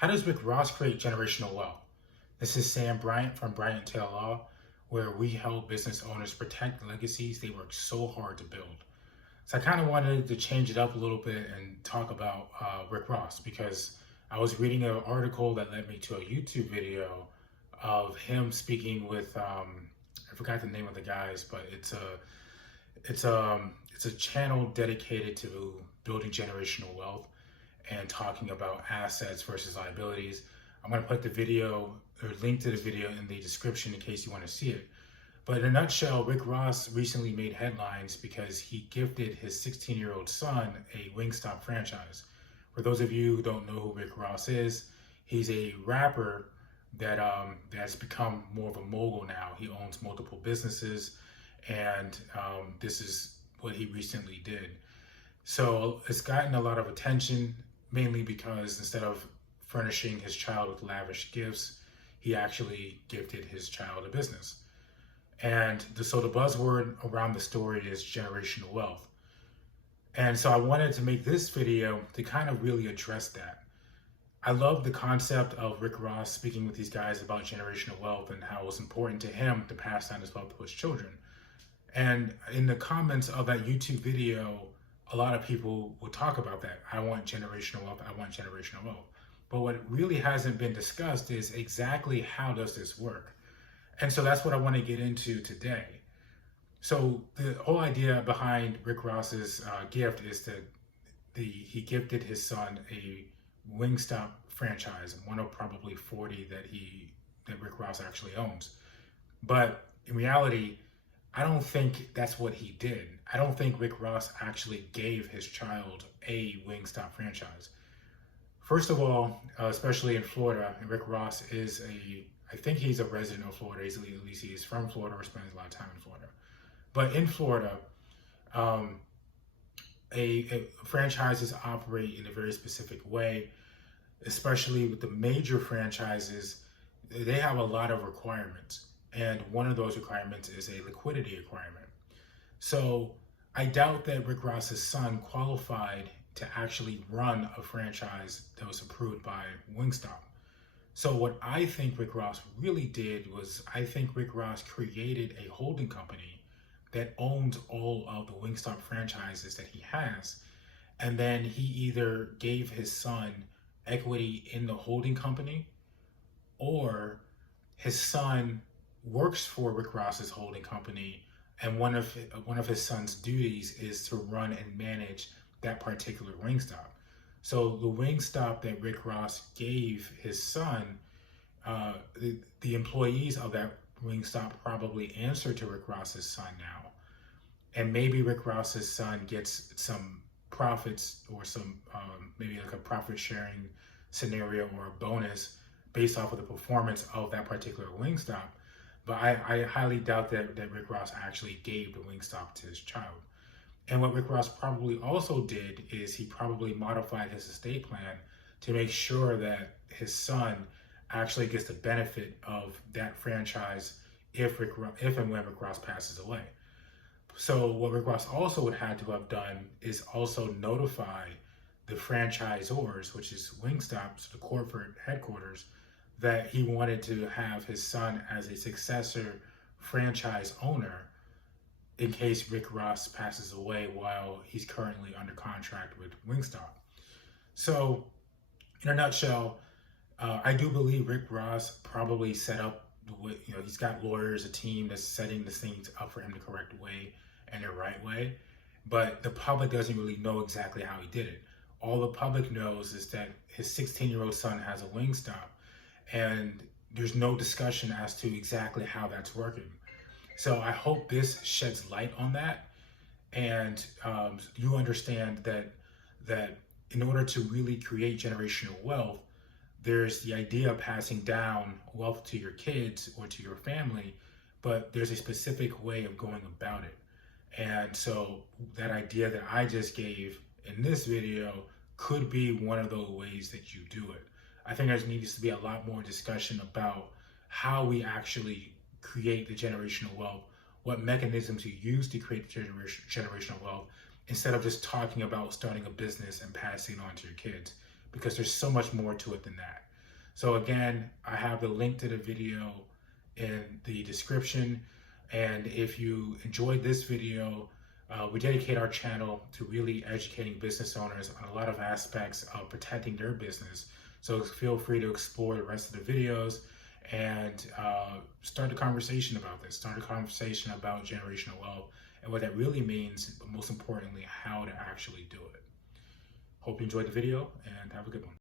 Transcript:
How does Rick Ross create generational wealth? This is Sam Bryant from Bryant Taylor Law, where we help business owners protect the legacies they work so hard to build. So I kind of wanted to change it up a little bit and talk about Rick Ross because I was reading an article that led me to a YouTube video of him speaking with I forgot the name of the guys, but it's a channel dedicated to building generational wealth and talking about assets versus liabilities. I'm going to put the video or link to the video in the description in case you want to see it. But in a nutshell, Rick Ross recently made headlines because he gifted his 16-year-old son a Wingstop franchise. For those of you who don't know who Rick Ross is, he's a rapper that has become more of a mogul now. He owns multiple businesses, and this is what he recently did. So it's gotten a lot of attention, mainly because instead of furnishing his child with lavish gifts, he actually gifted his child a business. And so the buzzword around the story is generational wealth. And so I wanted to make this video to kind of really address that. I love the concept of Rick Ross speaking with these guys about generational wealth and how it's important to him to pass down his wealth to his children. And in the comments of that YouTube video, a lot of people will talk about that. I want generational wealth. I want generational wealth. But what really hasn't been discussed is exactly how does this work? And so that's what I want to get into today. So the whole idea behind Rick Ross's gift is that he gifted his son a Wingstop franchise, one of probably 40 that Rick Ross actually owns. But in reality, I don't think that's what he did. I don't think Rick Ross actually gave his child a Wingstop franchise. First of all, especially in Florida, Rick Ross I think he's a resident of Florida. At least he's from Florida or spends a lot of time in Florida. But in Florida, franchises operate in a very specific way, especially with the major franchises. They have a lot of requirements. And one of those requirements is a liquidity requirement. So I doubt that Rick Ross's son qualified to actually run a franchise that was approved by Wingstop. So what I think Rick Ross really did was, I think Rick Ross created a holding company that owns all of the Wingstop franchises that he has. And then he either gave his son equity in the holding company, or his son works for Rick Ross's holding company, and one of his son's duties is to run and manage that particular Wingstop. So the Wingstop that Rick Ross gave his son, the employees of that Wingstop probably answer to Rick Ross's son now, and maybe Rick Ross's son gets some profits or some maybe like a profit sharing scenario or a bonus based off of the performance of that particular Wingstop. But I highly doubt that Rick Ross actually gave the Wingstop to his child. And what Rick Ross probably also did is he probably modified his estate plan to make sure that his son actually gets the benefit of that franchise if and when Rick Ross passes away. So what Rick Ross also would have to have done is also notify the franchisors, which is Wingstop's, the corporate headquarters, that he wanted to have his son as a successor franchise owner in case Rick Ross passes away while he's currently under contract with Wingstop. So in a nutshell, I do believe Rick Ross probably set up, he's got lawyers, a team that's setting the things up for him the correct way and the right way. But the public doesn't really know exactly how he did it. All the public knows is that his 16-year-old son has a Wingstop, and there's no discussion as to exactly how that's working. So I hope this sheds light on that, and you understand that in order to really create generational wealth, there's the idea of passing down wealth to your kids or to your family, but there's a specific way of going about it. And so that idea that I just gave in this video could be one of those ways that you do it. I think there needs to be a lot more discussion about how we actually create the generational wealth, what mechanisms you use to create the generational wealth, instead of just talking about starting a business and passing it on to your kids, because there's so much more to it than that. So again, I have the link to the video in the description. And if you enjoyed this video, we dedicate our channel to really educating business owners on a lot of aspects of protecting their business. So feel free to explore the rest of the videos and start a conversation about this. Start a conversation about generational wealth and what that really means, but most importantly, how to actually do it. Hope you enjoyed the video and have a good one.